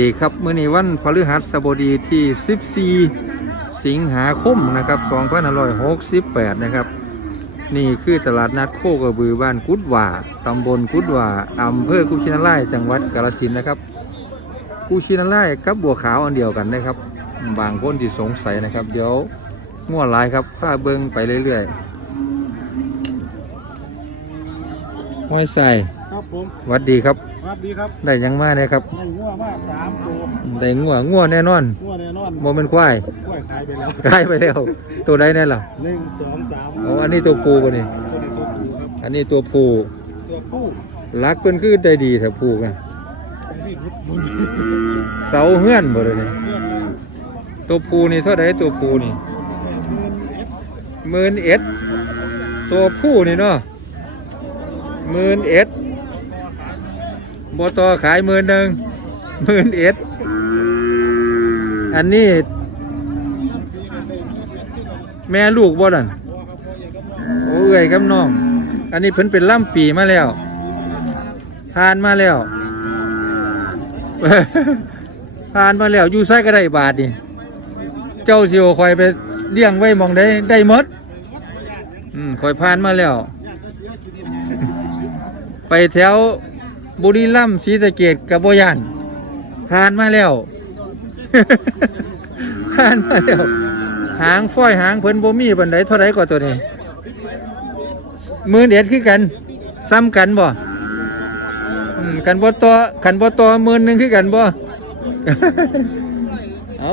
วัสดีครับมื้อนี้วันพฤหัสบดีที่ 14 สิงหาคมนะครับ2568 นะครับ นี่คือตลาดนัดโคกระบือบ้านกุดหว่าตำบลกุดหว่าอำเภอกุชินาราชจังหวัดกาฬสินธุ์นะครับ กุชินาราชกับบัวขาวอันเดียวกันนะครับ บางคนที่สงสัยนะครับ เดี๋ยวง่วหลายครับผ้าเบิงไปเรื่อยๆห้อยใส่ครับผมหวัดดีครับ สวัสดีครับได้หยังมาเนี่ยครับ ได้งัวมากสามตัวได้งัวงัวแน่นอนงัวแน่นอนบ่เป็นควายกล้วยขายไปแล้วขายไปแล้ว ตัวใดแน่ล่ะหนึ่งสองสามอ๋ออันนี้ตัวผู้ป่ะนี่ตัวนี้ตัวผู้ครับอันนี้ตัวผู้ตัวผู้รักเพิ่นคือได้ดีแท้ผู้กันที่รุดมุนเสาเฮือนบ่เลยนี่เลื่อนเลยตัวผู้นี่เท่าใดตัวผู้นี่หมื่นเอ็ดหมื่นเอ็ดตัวผู้นี่เนาะหมื่นเอ็ด บต่อขายหมื่นหนึ่งหมื่นเอ็ดอันนี้ แม่ลูกบ่นั่นโอ้เอ้ยกับน้อง อันนี้เพิ่นเป็นล่ำปีมาแล้วผ่านมาแล้วผ่านมาแล้วอยู่ไสก็ได้บาทนี่เจ้าสิเอาคอยไปเลี้ยงไว้มองได้ได้มดอืมคอยผ่านมาแล้ว ไปแถว บุรีรัมย์ศรีสะเกดกับโบยานผ่านมาแล้ว ผ่านมาแล้ว หางฝ้อยหางเพิ่นบ่มีบันไดเท่าไรกว่าตัวนี้ มือเด็ดคือกัน ซ้ำกันบ่กันบ่ต่อกันบ่ต่อมื่นหนึ่งคือกันบ่เอา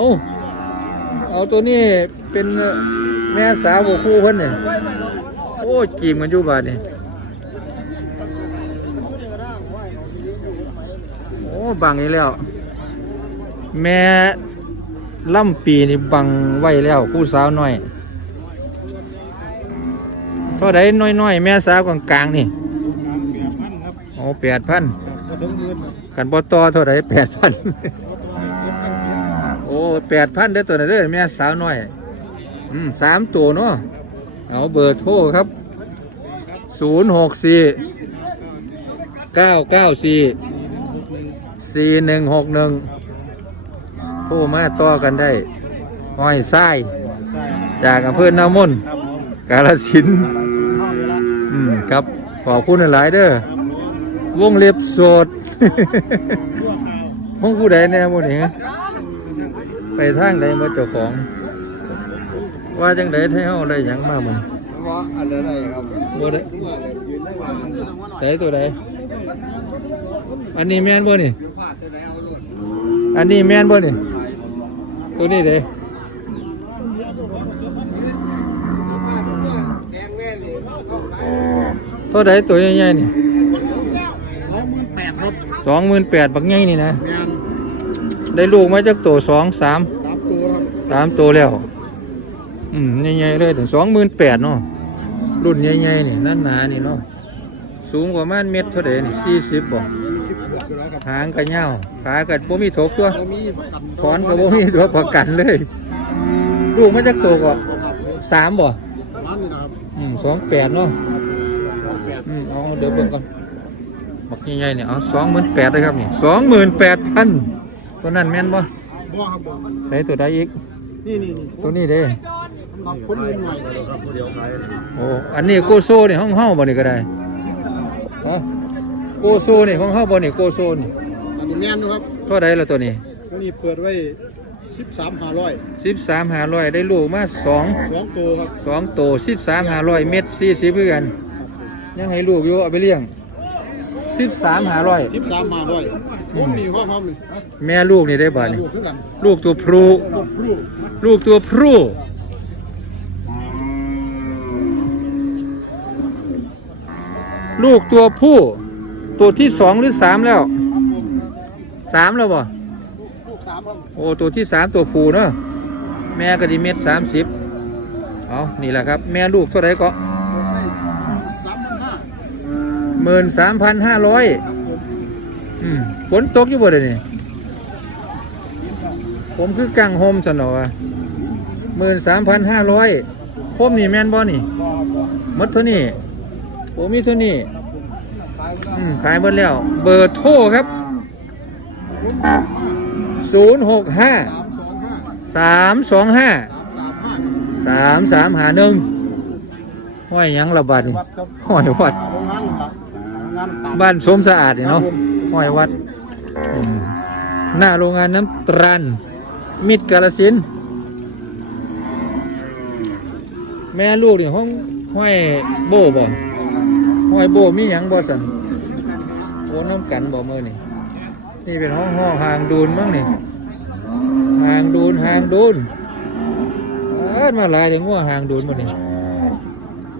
เอาตัวนี้เป็นแม่สาวบ่คู่เพิ่นนี่โอ้จีมกันอยู่บาดนี่โอ้ บังอีกแล้ว แม่ล่ำปีนี่บังไว้แล้วผู้สาวน้อยเท่าไดน้อยๆ แม่สาวกลางๆนี่สามเปียพันครับโอ้แปดพันกันบ่ต่อเท่าไดแปดพันโอ้แปดพันเด้อตัวนั้นเด้อแม่สาวน้อยอืมสามตัวเนาะเอาเบอร์โทรครับศูนย์หกสี่เก้าเก้าสี่ สี่หนึ่งหกหนึ่งโทรมาต่อกันได้ห้อยไส้ใช่จากอำเภอนามนครับผมกาลสินธุ์ตลาดสีห้องนี้ละอืมครับขอบคุณหลายๆเด้อวงเล็บโสดตัวขาวห้องผู้ใดแน่หมู่นี่ไปทางใดมาเจ้าของ ว่าจังใดให้เฮาได้หยังมามันว่าอะไรได้ครับบ่ได้ยืนได้ว่าใดตัวใดอันนี้แม่นบ่นี่ อันนี้แม่นบ่นี่ตัวนี้เด้แดงแม่นี่เขาขายเท่าใดตัวใหญ่ๆนี่สองหมื่นแปดครับ28,000บักใหญ่นี่นะ แม่นได้ลูกมาจากตัว2 3สามตัวครับสามตัวแล้ว อืมใหญ่ๆเลยถึง28,000เนาะรุ่นใหญ่ๆนี่นั่นหนานี่เนาะสูงประมาณเมตรเท่าใดนี่40บ่สี่สิบบ หางก็ยาวขาก็บ่มีถกตัวเรามีประกันถอนก็บ่มีตัวประกันเลย ลูกมาจากตัวก็สามบ่มันนะครับอืมสองแปดเนาะแปดอืมเอาเดี๋ยวเบิ่งก่อนบักใหญ่ๆเนี่ยเอาสองหมื่นแปดเลยครับนี่สองหมื่นแปดพันตัวนั้นแม่นบ่บ่ครับบ่ใส่ตัวใดอีกนี่นี่นี่ตัวนี้เด้สำหรับคนรุ่นใหม่ครับเดียวขายโอ้อันนี้โกโซนี่ห้องเฮาบ่นี่ก็ได้ฮะ โกโซนี่ห้องเฮาบ่นี่โกโซนี่อันนี้แม่นนะครับเท่าใดละตัวนี้ตัวนี้เปิดไว้สิบสามห้าร้อยสิบสามห้าร้อยได้ลูกมาสองสองตัวครับสองโตสิบสามห้าร้อยเม็ดสี่สิบคือกัน ยังให้ลูกอยู่เอาไปเลี้ยงสิบสามห้าร้อยสิบสามห้าร้อยผมมีห้องห้องนี่แม่ลูกนี่ได้บาทนี่ลูกคือกันลูกตัวพรูลูกลูกลูกตัวพรูลูกตัวผู้ ตัวที่สองหรือสามแล้วสามแล้วบ่ลูกสามครับโอ้ตัวที่สามตัวผู้เนาะแม่ก็ดีเม็ดสามสิบเอานี่แหละครับ แม่ลูกเท่าไหรก็สามพันห้าหมื่นสามพันห้าร้อยครับผมอืมฝนตกอยู่บ่เดี๋ยวนี้ผมคือกังโฮมสนอวะหมื่นสามพันห้าร้อยพมนี่แมนบ่นี่บ่บ่หมดเท่านี้ผมมีเท่านี้ขายไปแล้ว อืมขายหมดแล้ว เบอร์โทรครับคุณศูนย์หกห้าสามสองห้าสามสองห้าสามสามห้าสามสามหาหนึ่งห้อยหยังระบาดนี่วัดครับห้อยวัดโรงงานครับโรงงานตามบ้านสมสะอาดนี่เนาะห้อยวัดอืมหน้าโรงงานน้ำตรัน มิดกาลสินธุ์แม่ลูกนี่ห้องห้อยโบบ่ห้อยโบมีหยังบ่สัน โอน้ำกันบ่มือนี่นี่เป็นห้องห้องหางดูนมั้งนี่หางดูนหางดูนมาลายจังว่าหางดูนบ่นี่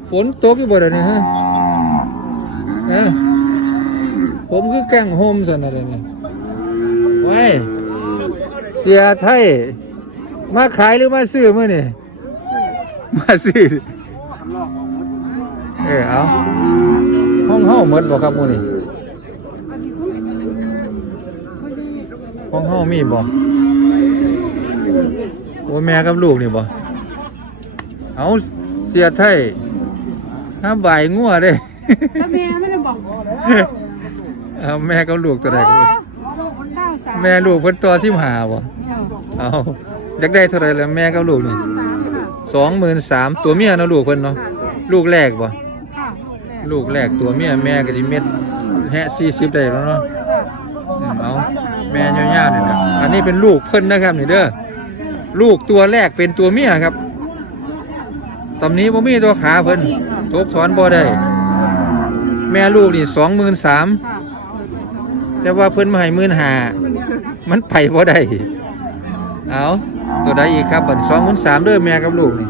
ฝนตกอยู่บ่เดี๋ยวนี้ฮะฮะผมคือกังโฮมสันอะไรนี่ไว้เสียไทยมาขายหรือมาซื้อมื่อนี่มาซื้อเออเอาห้องเฮาหมดบ่ครับมื้อนี้ ห้องเฮามีบ่โอ้แม่กับลูกนี่บ่เอาเสียไทยห้าใบายงัวเด้ถ้าแม่ไม่ได้บอกเอาแม่กับลูกตัวใดก็บ่เก้าสามแม่ลูกเพิ่นตัวสิบห้าบ่เอาอยากได้เท่าไหร่แล้วแม่กับลูกนี่สามค่ะสองหมื่นสามตัวเมียเนาะลูกเพิ่นเนาะลูกแรกบ่ค่ะลูกแรกตัวเมียแม่ก็สิเม็ดแฮะสี่สิบได้แล้วเนาะอืมเอา แม่ยาวๆนี่ยนะอันนี้เป็นลูกเพิ่นนะครับนี่เด้อลูกตัวแรกเป็นตัวเมียครับตำนี้บ่มีตัวขาเพิ่นทบถอนบ่ได้ แม่ลูกนี่สองหมื่นสามแต่ว่าเพิ่นมาให้หมื่นหามันไปบ่ได้เอาตัวใดอีกครับบัดสองหมื่นสามเด้อแม่กับลูกนี่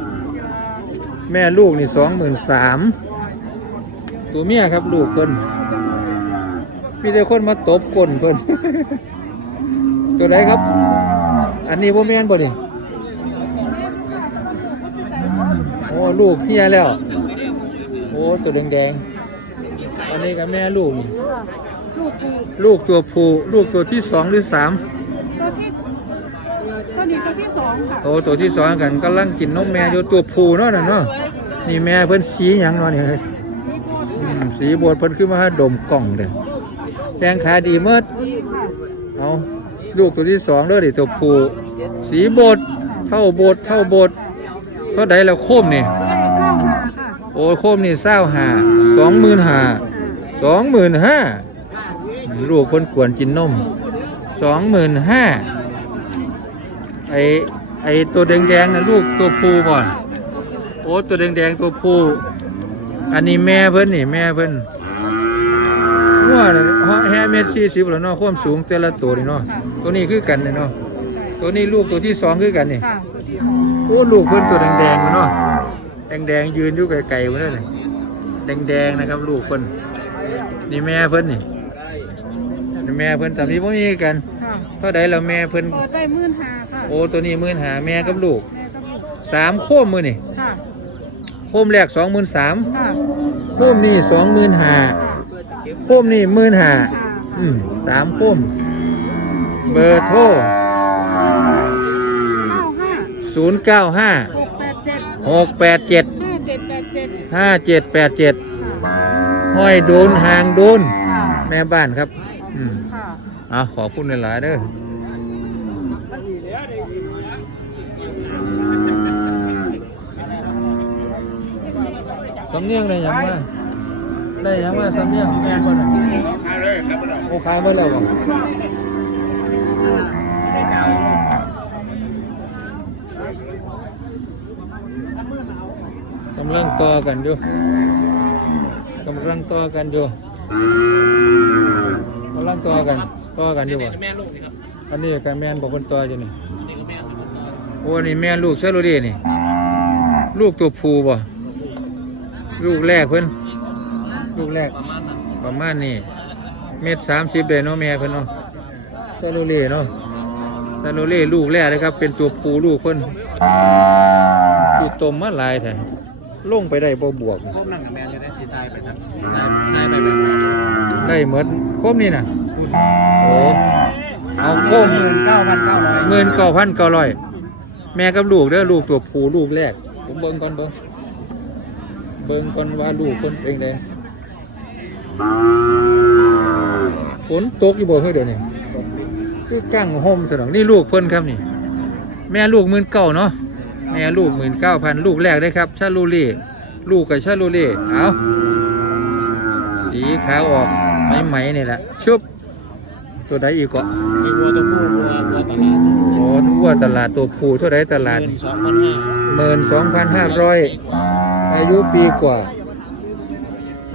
แม่ลูกนี่สองหมื่นสามตัวเมียครับลูกเพิ่นมีแต่คนมาตบก้นเพิ่น ตัวใดครับ อันนี้บ่แม่นบ่นี่โอ้ลูกเฮียแล้ว โอ้ตัวแดงๆ อันนี้กับแม่ลูกนี่ลูกปูลูกตัวผู้ลูกตัวที่สองหรือสามตัวที่ตัวนี้ตัวที่สองค่ะโตตัวที่สองกันกำลังกินนมแม่อยู่ตัวผู้เนาะน่ะเนาะนี่แม่เพิ่นสีหยังเนาะนี่อืมสีบวชเพิ่นขึ้นมาให้ดมกล่องเด้อแข้งขาดีเมิดดีค่ะเอา ลูกตัวที่สองเด้อดิตัวผู้สีโบดเท่าโบดเท่าโบดเท่าใดแล้วโคมนี่โอ้โคมนี่เศร้าหาสองหมื่นหาสองหมื่นห้าลูกเพิ่นกวนกินนมสองหมื่นห้าไอไอตัวแดงๆนะลูกตัวผู้บ่อน โอ้ตัวแดงๆตัวผู้อันนี้แม่เพิ่นนี่แม่เพิ่น ว่าแฮ่เมตรสี่สิบแล้วเนาะความสูงแต่ละตัวนี่เนาะตัวนี้คือกันนี่เนาะตัวนี้ลูกตัวที่สองคือกันนี่ค่ะตัวที่สองโอ้ลูกเพิ่นตัวแดงๆเนาะแดงๆยืนอยู่ไกลๆพุ่นเลยแดงๆนะครับ ลูกเพิ่นนี่แม่เพิ่นนี่นี่แม่เพิ่นตามนี้บ่มีกันค่ะเท่าใดแล้วแม่เพิ่นเปิดได้หมื่นห้าค่ะโอ้ตัวนี้หมื่นหาแม่กับลูกแม่ก็มีสามโคมมือนี่ค่ะโคมแรกสองหมื่นสามค่ะโคมนี่สองหมื่นหา ค่ะ โคมนี่หมื่นหาค่ะอืมสามโคม เบอร์โทรเก้าห้าศูนย์เก้าห้าหกแปดเจ็ดหกแปดเจ็ดห้าเจ็ดแปดเจ็ดห้าเจ็ดแปดเจ็ดค่ะห้อยโดนหางโดน ค่ะแม่บ้านครับ อืมค่ะเอาขอบคุณหลายๆเด้อสำเนียงได้หยังมา ได้หยังมาสำเนียงแม่นบ่น่ะโอ้ขายหมดแล้วบ่กำลังต่อกันอยู่กำลังต่อกันอยู่กำลังต่อกันต่อกันอยู่บ่อันนี้กับแม่นบอกคนต่ออยู่นี่โอ้นี่แม่ลูกเชลูดีนี่ ลูกตัวผู้บ่ลูกแรกเพิ่น ลูกแรกประมาณนี้เม็ดสามสิบเลยเนาะแม่เพิ่นเนาะเชลูดีเนาะเชลูดีลูกแรกเลยครับ เป็นตัวผู้ลูกเพิ่นคือตมมาหลายแท้ลงไปได้บ่บวก พวกนั่นกับแมนจะได้สีตายไปครับตายตายไปแบบได้เหมือนคมนี่นะโอ้เอาคม หมื่นเก้าพันเก้าร้อยหมื่นเก้าพันเก้าร้อยแม่กับลูกเด้อลูกตัวผู้ลูกแรก ผมเบิ่งก่อนเบิ่งเบิ่งก่อนว่าลูกคนเป็นไง ฝนตกอยู่บ่เฮ้ยเดี๋ยวนี้คือกั้งโฮมสนองนี่ลูกเพิ่นครับนี่ แม่ลูกหมื่นเก้าเนาะแม่ลูกหมื่นเก้าพันลูกแรกได้ครับ ชาลูเล่ลูกกับชาลูเล่เอาสีขาวออกไหมๆนี่แหละชุบตัวใดอีกก็มีวัวตัวผู้วัววัวตลาดโอ้ทั่วตลาดตัวผู้เท่าไรตลาดเงินสองพันห้าหมื่นสองพันห้าร้อยอายุปีกว่า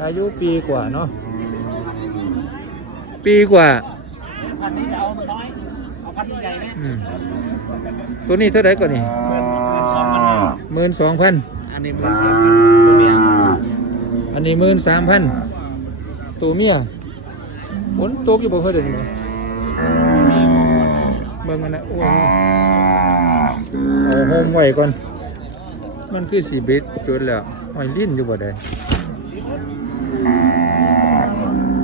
อายุปีกว่าเนาะปีกว่าพันนี้จะเอาน้อยเอาพันใหญ่นะอืมตัวนี้เท่าไรก่อนนี่เงินเงินสองพันห้าหมื่นสองพันอันนี้เงินสามพันตัวเมียอันนี้หมื่นสามพันตัวเมียฝนตกอยู่บ่เพื่อเดี๋ยวนี้บ่เบิ่งกันนะโอ้ยเอาโฮมไว้ก่อน มันคือสีบิดจุดแล้วหอยลิ้นอยู่บ่ได้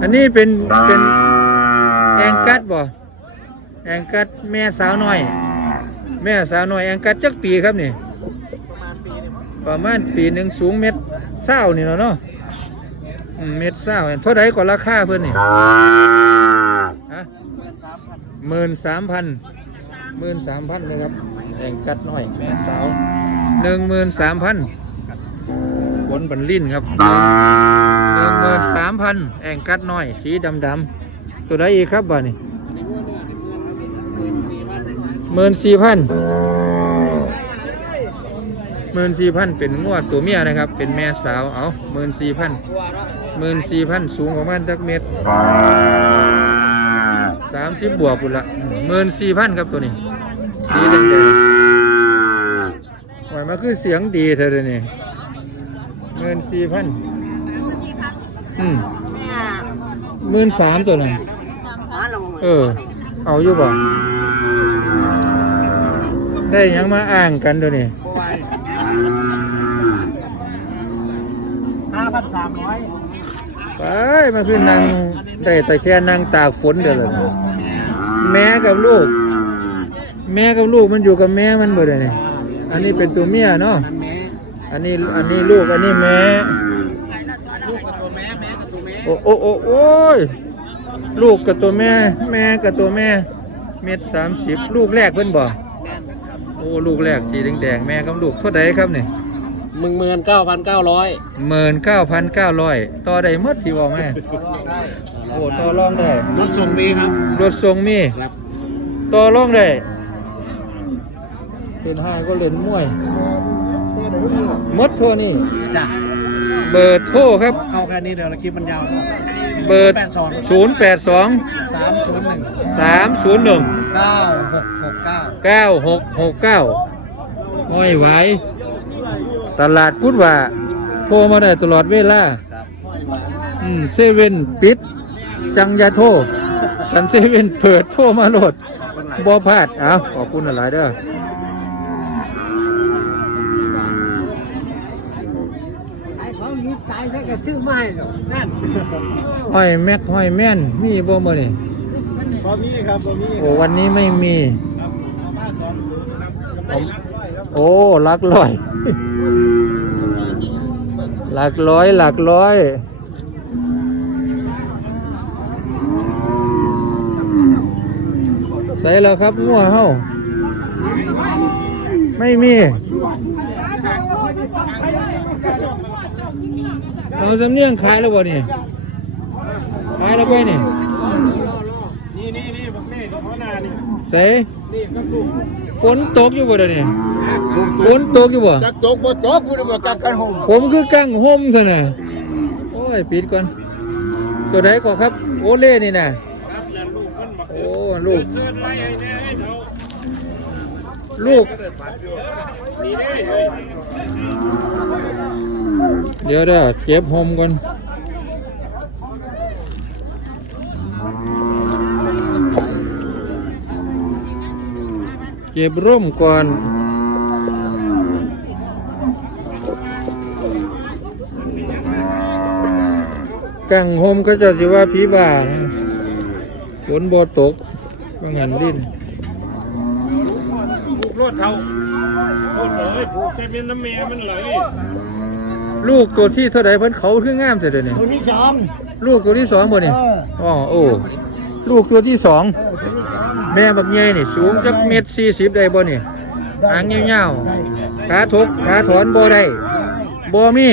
อันนี้เป็นเป็นแองกัดบ่แองกัดแม่สาวน้อย แม่สาวน้อยแองกัดจักปีครับนี่ประมาณปีหนึ่งสูงเม็ดเศร้านี่เนาะเนาะอืมเม็ดเศร้าเท่าไรก็ราคาเพื่อนนี่ฮะหมื่นสามพันหมื่นสามพันนะครับแองกัดน้อย แม่สาวหนึ่งหมื่นสามพัน ผลบันลิ้นครับหนึ่งหมื่นสามพันแองกัดน้อย สีดำดำๆตัวใดอีกครับบ่านี่หมื่นสี่พันหมื่นสี่พันเป็นงวดตัวเมียนะครับ เป็นแม่สาวเอาหมื่นสี่พันหมื่นสี่พันสูงประมาณจักเมตรสามสิบบวกปุ่นละหมื่นสี่พันครับตัวนี้ดีแดงแดงหอยมาคือเสียงดีเธอเลยนี่ห มื่นสี่พันอืมหมื่นสามตัวนั้นเออ เอาอยู่บ่ได้หยังมาอ้างกันตัวนี้ห้าพันสามร้อยไปมาคือนางได้แต่แค่นางตากฝนเดียวเลยนะแม่กับลูก แม่กับลูกมันอยู่กับแม่มันบ่ได้นี่อันนี้เป็นตัวเมียเนาะนั่นแม่ อันนี้อันนี้ลูกอันนี้แม่ลูกกับตัวแม่แม่กับตัวแม่โอ้โอ้โอ้โอ้ยลูกกับตัวแม่ แม่กับตัวแม่ เม็ดสามสิบลูกแรกเพิ่นบ่โอ้ลูกแรกสีแดงๆแม่กับลูกเท่าใดครับนี่หนึ่งหมื่นเก้าพันเก้าร้อยหมื่นเก้าพันเก้าร้อยต่อได้หมดที่ว่าแม่โอ้ต่อรองได้รถส่งมีครับรถทรงมีครับต่อรองได้เล่นห้าก็เล่นมวยห มดโทนี่ จ้ะเบอร์โทรครับ เข้าแค่นี้เดี๋ยวเราคลิปมันยาวเบอร์ แปดสอง0 8 2 สามศูนย์หนึ่ง3 0 1 เก้าหกหกเก้า9 6 6 9ห้อยไหวตลาดพุทธว่าโทรมาได้ตลอดเวลา ครับอืมเซเว่นปิด จังอยาโทรกันเซเว่นเปิดโทรมาโหลดบ่พลาด เอาขอบคุณหลายๆเด้อไอ้ของ นี้ตายซะก็ซื้อไม่หรอกนั่นห้อยแม็กห้อยแม่น มีบ่มื้อนี่บะมี่ครับบะมี่โอ้วันนี้ไม่มีครับป้าสอนดูนะครับกำไรรักร้อยครับโอ้หลักร้อยหลักร้อยหลักร้อยใส่แล้วครับงัวเฮาไม่มี เราจำเนียงขายแล้วบ่นี่ขายแล้วไปนี่นี่นี่นี่บักนี่หัวหน้านี่ใส่นี่ครับลูกฝนตกอยู่บ่เดี๋ยวนี้ฝนตกอยู่บ่จักจกบ่จกกูได้บ่จักกันหงผมคือกังห่มซะน่ะโอ้ยปิดก่อนตัวไหนก่อนครับ โอเล่นี่น่ะครับแล้วลูกมันบักโอ้ลูกเชิญไล่ให้แน่ให้เถาลูกนี่ เดี๋ยวเด้อเก็บหมก่อนเก็บร่มก่อนกังห่มก็จะสิว่าผีบ้าฝนบ่ตกว่างั้นลิ้นผูกรถเท่าโคตรเลยผูกใช้เป็นน้ำเมียมันไหล ลูกตัวที่เท่าไรเพิ่นเขาคืองามแต่เดี๋ยวนี้คนที่สองลูกตัวที่สองบ่นี่เอออ๋อโอ้ลูกตัวที่สองเออคนที่สองแม่บักใหญ่นี่สูงจักเม็ดสี่สิบได้บ่นี่หางยาวๆขาทกขาถอนบ่ได้บ่มี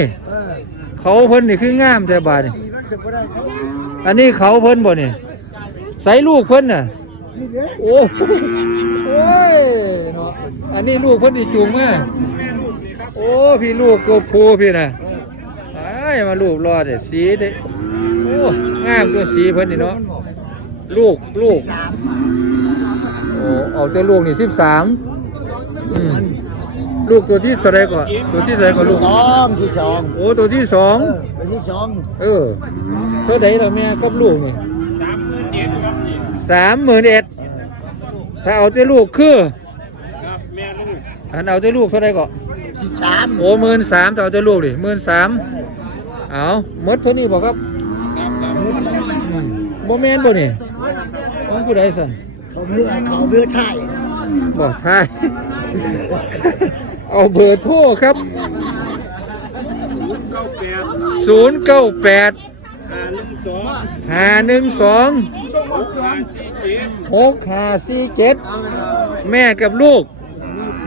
เขาเพิ่นนี่คืองามแต่บาดนี่อันนี้เขาเพิ่นบ่นี่ใส่ลูกเพิ่นน่ะโอ้โหโอ้ยเนาะอันนี้ลูกเพิ่นนี่จูงมา โอ้พี่ลูกตัวผู้พี่น่ะไอ้ยมาลูกรอดแต่สีเด้โอ้งามตัวสีเพิ่นนี่เนาะลูกลูกโอ้เอาแต่ลูกนี่สิบสามลูกตัวที่เท่าไรก่อนตัวที่เท่าไรก่อนลูกสองที่สองโอ้ตัวที่สองเออเป็นที่สองเออตัวไหนเราแม่กับลูกนี่สามหมื่นเอ็ดครับนี่สามหมื่นเอ็ดถ้าเอาแต่ลูกคือครับแม่ลูกอันเอาแต่ลูกเท่าไรก่อน สิบสามโอ้หมื่นสามต่อแต่ลูกดิหมื่นสามเอาหมดเท่านี้บอกครับครับครับอืมบ่แม่นบ่นี่ของผู้ใดสั่นเขาเบื่อเขาเบื่อไทยบอกทายเอาเบอร์โทรครับศูนย์เก้าแปด098ห้าหนึ่งสอง512หกห้าสี่เจ็ด6547แม่กับลูก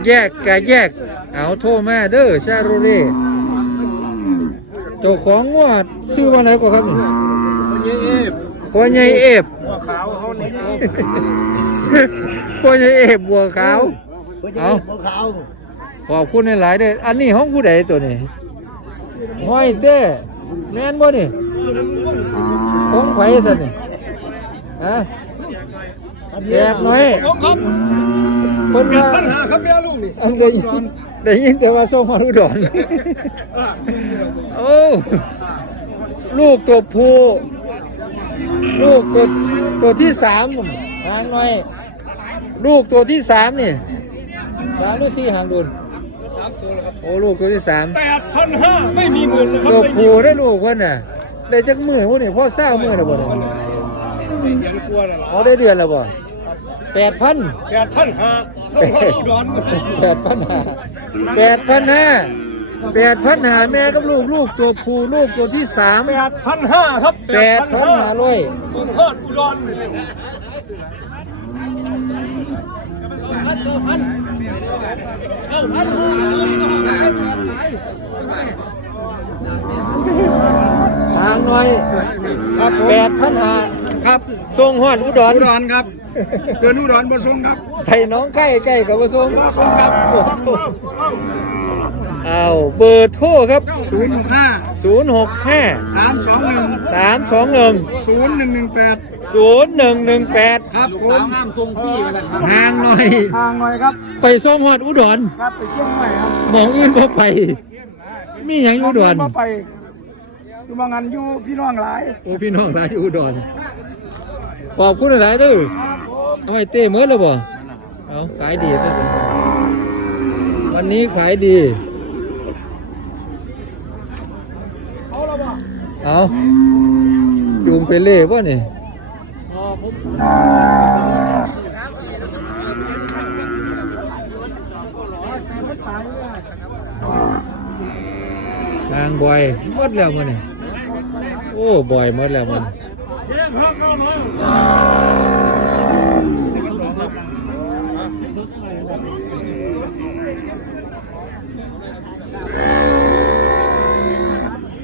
แยกกะแยก เอาโทรมาเด้อชาโรเร่เจ้าของงวดชื่อว่าไหนก็ครับนี่คนยี่เอฟพ่อใหญ่เอฟหัวขาวเขาเนี่ยพ่อใหญ่เอฟบัวขาวเพื่อจะเอาบัวขาวขอบคุณหลายๆเด้ออันนี้ห้องผู้ใดตัวนี้ห้อยเต้แม่นบ่นี่ของไผสั่นนี่ฮะแจกหน่อยเพิ่นว่าปัญหาครับแม่ลูกนี่อัน ได้ยินได้ยินแต่ว่าส่งมาอุดรโอ้ ลูกตัวผู้ลูกตัวตัวที่สามหางหน่อย ลูกตัวที่สามนี่สามหรือสี่หางดุนโอ้ลูกตัวที่สามแปดพันห้าไม่มีหมื่นเลยครับตัวไม่มีผู้ได้ลูกคนน่ะ ได้จักมือพวกนี่พ่อเศร้ามือแล้วบ่เนี่ยเขียนกลัวน่ะเอาได้เดือนแล้วบ่ แปดพันแปดพันห้าส่งให้อุดรแปดพันห้าแปดพันห้าแปดพันห้าแม่กับลูกลูกตัวผู้ลูกตัวที่สามแปดพันห้าครับแปดพันห้าร้อยส่งฮอดอุดรทางหน่อยครับผแปมดพันห้าครับส่งฮอดอุดรอุดรครับ เดินอุดรบ่ส่งครับไทยน้องใกล้ใกล้กับว่าส่งบ่ส่งครับเอาเบอร์โทรครับศูนย์ห้า065สามสองหนึ่ง321ศูนย์หนึ่งหนึ่งแปด0118 ครับผมน้ำทรงพี่กันครับห่างหน่อย ทางหน่อยครับ ไปส่งฮอดอุดรครับไปเชียงใหม่ครับหมองอื่นบ่ไป มีหยังอยู่อุดรมาไปอยู่บางอันอยู่พี่น้องหลาย โอ้พี่น้องหลายอยู่อุดรขอบคุณหลายๆเด้อ เอาให้เต้เมื่อแล้วบ่เอาขายดีที่สุดวันนี้ขายดีเอาจูงไปเล่ป่ะนี่ทางบ่อยหมดแล้วมันนี่โอ้บ่อยหมดแล้วมัน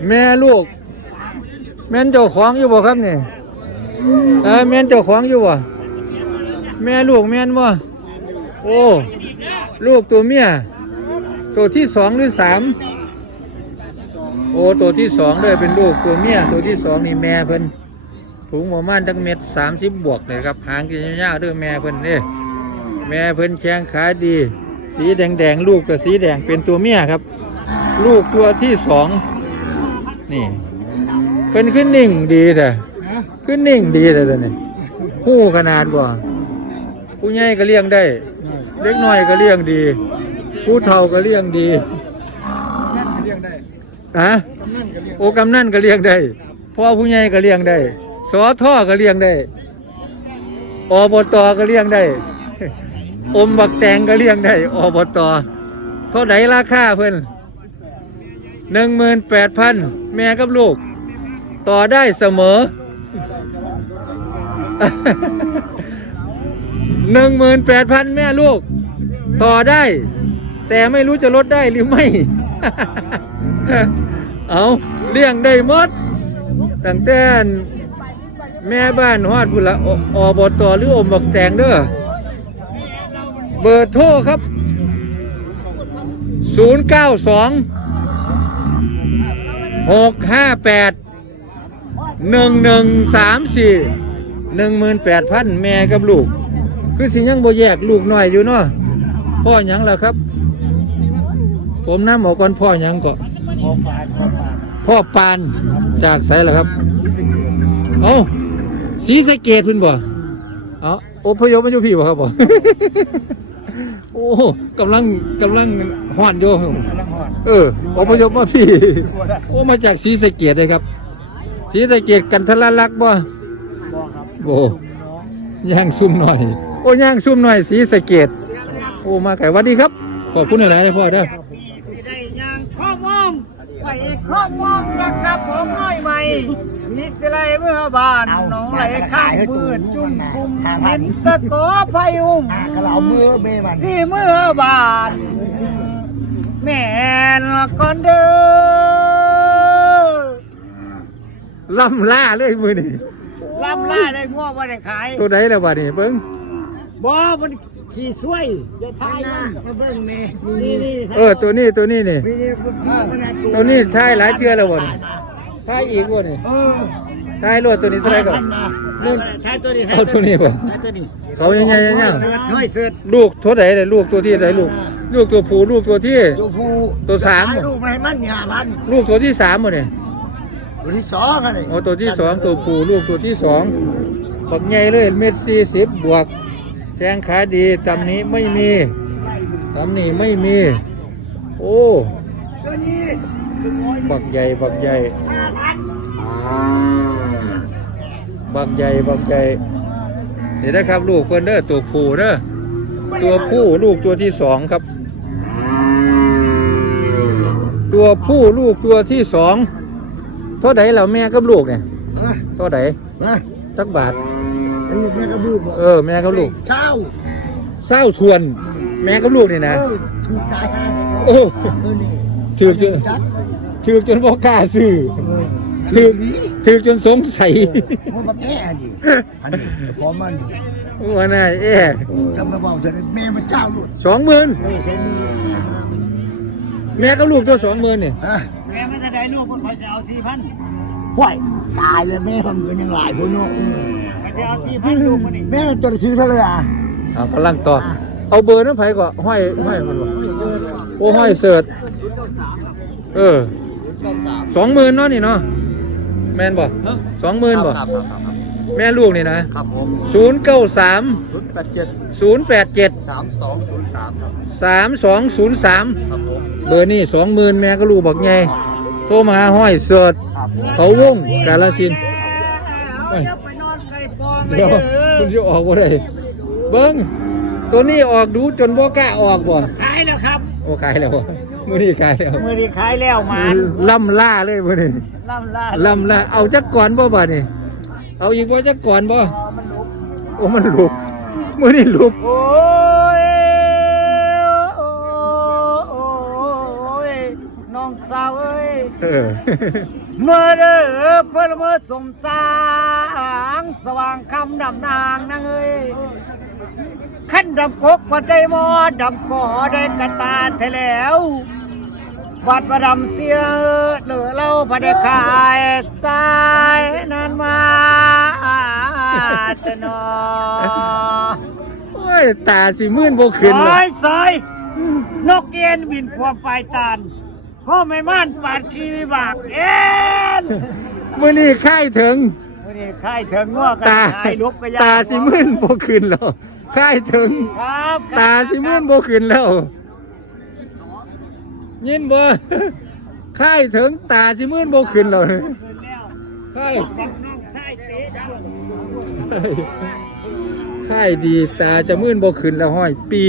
แม่ลูก แม่นเจ้าของอยู่บ่ครับนี่เออแม่นเจ้าของอยู่บ่แม่ลูกแม่นบ่โอ้ลูกตัวเมียตัวที่สองหรือสามโอ้ตัวที่สองเลยเป็นลูกตัวเมียตัวที่สองนี่แม่เพิ่นถุงประมาณจักเม็ดสามสิบบวกเลยครับหางกินยาวๆเด้วยแม่เพิ่นเด้แม่เพิ่นแข้งขาดี สีแดงๆลูกตัวสีแดงเป็นตัวเมียครับ ลูกตัวที่สอง นี่ เป็นขึ้นนิ่งดีแต่ขึ้นนิ่งดีแต่ตอนนี้หู้ขนาดบ่ผู้ใหญ่ก็เลี้ยงได้ เล็กน้อยก็เลี้ยงดี ผู้เฒ่าก็เลี้ยงดีฮะโอกำนั่นก็เลี้ยงได้พ่อผู้ใหญ่ก็เลี้ยงได้สอท่อก็เลี้ยงได้อบตก็เลี้ยงได้ อมบักแตงก็เลี้ยงได้อบตเท่าไหนราคาเพิ่น หนึ่งหมื่นแปดพันแม่กับลูก ต่อได้เสมอหนึ่งหมื่นแปดพันแม่ลูก ต่อได้ แต่ไม่รู้จะลดได้หรือไม่ เอาเลี้ยงได้หมดตั้งแต่แม่บ้านฮอดพุละออบตหรืออมบักแตงเด้อเบอร์โทรครับ 092 658หนึ่งหนึ่งสามสี่หนึ่งหมื่นแปดพันแม่กับลูก คือสิยังบ่แยกลูกหน่อยอยู่เนาะพ่อหยังล่ะครับ ผมน้ำหมอก่อนพ่อหยังก็พ่อปานจากไสล่ะครับ เอาสีสะเกตพิ่นบ่เอาอพยพมาอยู่พี่บ่ครับบ่ โอ้กำลังกำลังฮ้อนอยู่เอออพยพมาพี่ โอ้มาจากสีสะเกตเลยครับสีสะเกตกันทะละลักบ่โอ้ย่างซุ่มหน่อย โอ้ย่างซุ่มหน่อยสีสะเกตโอ้มาไก่วัดดีครับ ขอบคุณอะไรนะพ่อเด้อสิได้ยังข้อมอมไปข้อมอมนะครับผมน้อยใหม่ มีสิไรเมื่อบานน้องไหลข้างมืดจุ่มคุมเห็นตะโกพายุงอะก็เราเอามือเบมันที่เมื่อบานแม่นละก่อนเด้อล่ำล่าเลยมือนี่ลำล่าเลยงัวว่าได้ขายตัวไหนแล้วบัดนี้เบิ้งบ่ มันขี่ช่วยอย่าทายมันมาเบิ่งแม่นี่นี่เออตัวนี้ตัวนี้นี่นี่นี่พุ่นพ่อขนาดตัวนี้ทายหลายเทื่อแล้วบ่นี่ ทายอีกบ่นี่เออทายรถตัวนี้เท่าไหร่ก่อนนู่นใช้ตัวนี้เอาตัวนี้บ่ใช้ตัวนี้เขายังไงยังไงเสือช่วยเสือลูกตัวไหนเลยลูกตัวที่ไหนลูก ลูกตัวผู้ลูกตัวที่ ตัวผู้ตัวสามถ่ยรูปมาให้มันอย่าพันลูกตัวที่สามบ่นี่ตัวที่สองอะไรโอ้ตัวที่สองตัวผู้ลูกตัวที่สองปักใหญ่เลยเม็ดสี่สิบบวกแข้งขาดีตำหนี้ไม่มีตำหนี้ไม่มี โอ้ตัวนี้ บักใหญ่บักใหญ่ห้าพันบักใหญ่บักใหญ่นี่นะครับลูกเพิ่นเด้อตัวผู้เด้อตัวผู้ลูกตัวที่สองครับ ตัวผู้ลูกตัวที่สองเท่าไดเราแม่กับลูกเนี่ยอะเท่าไดมาสักบาทไอ้ลูกแม่กับลูกบอกเออแม่กับลูกเช้าเศร้าทวน แม่กับลูกนี่เอนะอถูกใจห้าโอ้เออนี่ถือจนจัด ถือจนบ่กล้าซื้อเออถืถืออนี้ถือจนสงสัยมันแบบแอ่ดิอันนี้พร้อมมันดิว่าน่าเอ๊ะจำมาบอกเถอะแม่มันเจ้าหลุดสองหมื่นเออสองมือแม่กับลูกตัวสองหมื่นนี่อะแม่ไม่ได้ลูกมันไปจะเอาสี่พันห่วยตายเลยแม่ผมก็ยังหลายคนเนาะไปจะเอาสี่พันลูกมันอีกแม่จะซื้อเท่าไหร่อะเอากำลังต่อเอาเบอร์น้ำไผ่ก็ห้อยห้อยมันบ่โอ้ห้อยเสิร์ชเออ สองหมื่นเนาะนี่เนาะแม่นบ่สองหมื่นบ่ครับครับครับแม่ลูกนี่นะครับผมศูนย์เก้าสามศูนย์แปดเจ็ดศูนย์แปดเจ็ดสามสองศูนย์สามครับสามสองศูนย์สามครับผมเบอร์นี่สองหมื่นแม่ก็ลูกบอกไงโทรมาห้อยเสิร์ชครับเขาวงกาลสินธุ์เอาจะไปนอนไก่ปองไปเดี๋ยวเด้คุอณจะออกบ่ได้เบิ้งตัวนี้ออกดูจนบ่กล้าออกบ่ขายแล้วครับ โอ้ขายแล้วบ่ มื้อนี้ขายแล้วมือนี้ขายแล้วหมันล่ำล่าเลยมื้อนี้ล่ำลาล่ำล่าเอาจักก่อนบ่บัดนี้เอาอีกบ่จักก่อนบ่มันลุกโอ้มันลุกมื้อนี้ลุกโอ้ยโอ้ยน้องสาวเอ้ยเออเมื่อเด้อเพื่อนเมื่อสมสางสว่างคำดำนางนางเอ้ยขั้นดำกกก็ได้หมอดำก่อได้กระตาเทแล้ว วัดประดำเสียเหลือเล่าพระเดขายสายนั้นมาแต่นอโอ้ยตาสิมื่นบ่ขึ้นซเลอยยซอยนกเอ็นบินพวงปลายตาลพ่อไม่ม่านปาดคีวิบากเอ็นมื้อนี้ค่ายถึง วันนี้ค่ายถึงง้อกันตาขายลุกกระยาตาสิมื่นบ่ขึ้นแล้วค่ายถึง ครับตาสิมื่นบ่ขึ้นแล้ว ยินบ่ค่ายถึงตาสิมื่นบ่ขึ้นแล้วค่ายบักน้องไส้เตะดังค่ายดีตาจะมื่นบ่ขึ้นแล้วห้อยปี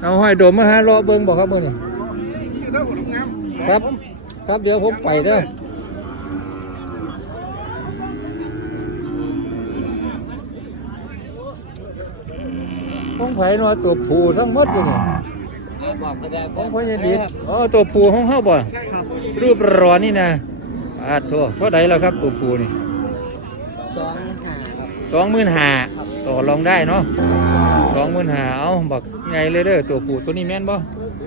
เอาห้อยโดมมาหาเลาะเบิ่งบ่ครับมื้อนี้ครับ ครับเดี๋ยวผมไปเด้อของไผ่เนาะตัวผูทั้งหมดอยู่นี่ บอกก็ได้ของพ่อใหญ่ดิดอ๋อตัวผู้ของเฮาบ่ครับรูปร้อนนี่นะอาโทเท่าใดแล้วครับตัวผู้นี่สองห้าครับสองหมื่นห้าต่อรองได้เนาะสองหมื่นห้าเอาบักไงเลยเด้อตัวผู้ตัวนี้แม่นบ่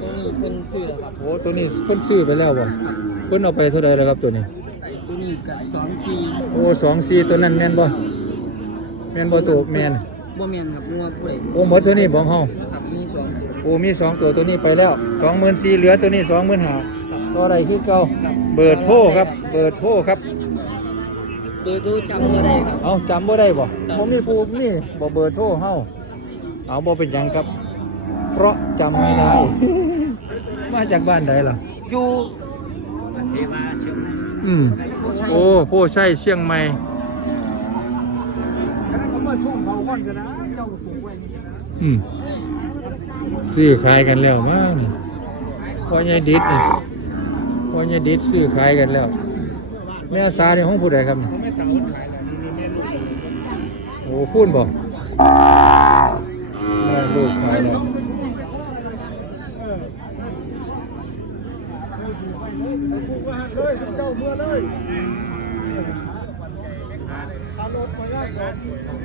ตัวนี้เป็นซื้อแล้วครับโอ้ตัวนี้เพิ่นซื้อไปแล้วบ่เพิ่นเอาไปเท่าใดแล้วครับตัวนี้ตัวนี้กับสองสี่โอ้สองสี่ตัวนั้นแม่นบ่แม่นบ่ตัวแม่น บ่แม่นครับงัวผู้ใดโอ้หมดตัวนี้ของเฮาครับมีสองโอ้มีสองตัวตัวนี้ไปแล้วสองหมื่นสี่เหลือตัวนี้สองหมื่นห้าครับตัวอะไรคือเก่าครับเบอร์โทรครับ เบอร์โทรครับ เบอร์โทรจำก็ได้ครับ เอาจำบ่ได้บ่ผมมีผู้นี่บ่เบอร์โทรเฮาเอาบ่เป็นหยังครับ เพราะจำไม่ได้ มาจากบ้านใดล่ะ อยู่อืมโอ้โพใช่เชียงใหม่ อืมซื้อขายกันแล้วมั้งนี่พอใหญ่ดิดนี่พอใหญ่ดิดซื้อขายกันแล้ว แม่สาวนี่ของผู้ใดครับแม่สาวขายโอ้พูดบ่แม่ลูกขายแล้วอ่า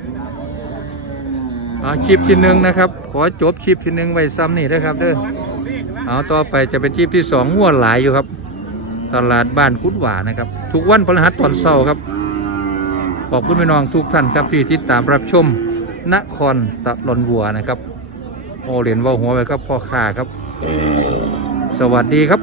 คลิปที่หนึ่งนะครับ ขอจบคลิปที่หนึ่งไว้ซ้ำนี่นะครับเด้อเอาต่อไปจะเป็นคลิปที่สองงัวหลายอยู่ครับ ตลาดบ้านคุดหวานะครับ ทุกวันพฤหัสตอนเช้าครับ ขอบคุณพี่น้องทุกท่านครับที่ติดตามรับชมนครตะลอนวัวนะครับ โอเหรียญว่าหัวไปครับพ่อค้าครับ สวัสดีครับ